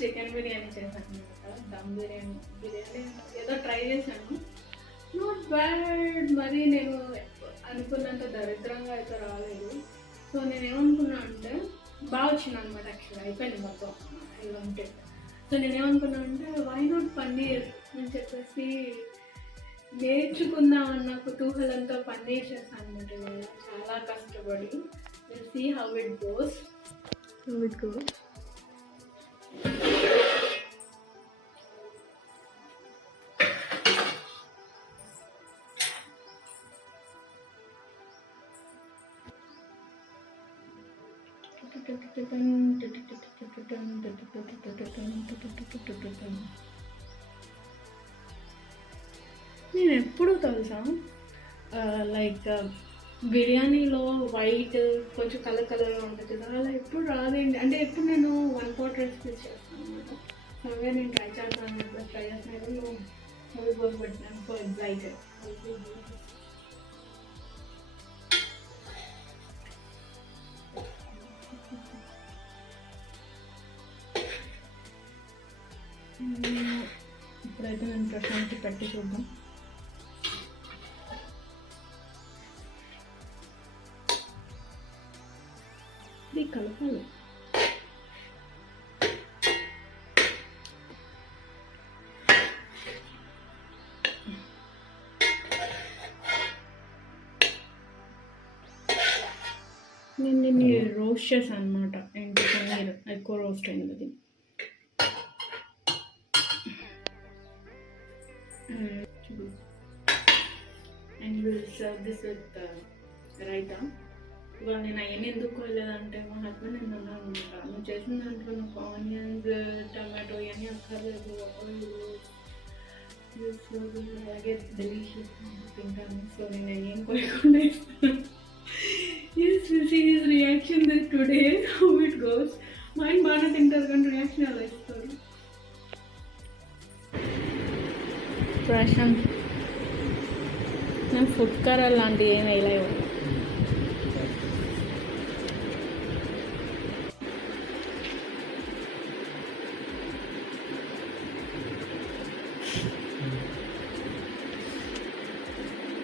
Chicken biryani చేశాను అనమాట. దమ్ బిర్యానీ ఏదో ట్రై చేశాను. నాట్ బ్యాడ్, మరి నేను అనుకున్నంత దరిద్రంగా అయితే రాలేదు. సో నేనేమనుకున్నా అంటే బాగా వచ్చింది అనమాట. యాక్చువల్గా అయిపోయింది మొత్తం ఇలా ఉంటే. సో నేనేమనుకున్నా అంటే వై నాట్ పన్నీర్ అని చెప్పేసి నేర్చుకుందామన్న కుతూహలంతో పన్నీర్ చేశాను అనమాట. చాలా కష్టపడి. Will see how it goes. నేను ఎప్పుడు తెలుసా లైక్ బిర్యానీలో వైట్ కొంచెం కలర్గా ఉంటుంది కదా, అలా ఎప్పుడు రాదేంటి అంటే ఎప్పుడు నేను 1 pot రెసిపీస్ చేస్తాను అనమాట. అవే నేను ట్రై చేస్తాను అనమాట. ట్రై చేస్తున్నాను పెట్టినాను. So excited. ఇప్పుడైతే నేను ప్రశాంతి పెట్టి చూద్దాం. ఇది కలపాలి. నేను దీన్ని రోస్ట్ చేశాను అనమాట. ఏంటి పన్నీర్ ఎక్కువ రోస్ట్ అయింది. And will serve this with raita. ఇవాళ నేను అవన్నీ ఎందుకు వెళ్ళలేదంటే మా హస్బెండ్ నేను అన్నాను అనమాట, నువ్వు చేసిన దాంట్లో నాకు ఆనియన్స్ టమాటో ఇవన్నీ అక్కర్లేదు, అలాగే డెలిషియస్ తింటాను. సో నేను ఏం కొనకుండా ఇస్తాను. Yes, we'll see his reaction that today, how it goes. Mine బాగా తింటారు కానీ రియాక్షన్ అలా ఇస్తారు. ప్రశాంత్ నేను ఫుడ్ కలర్ లాంటివి ఏమి వేయలేవు.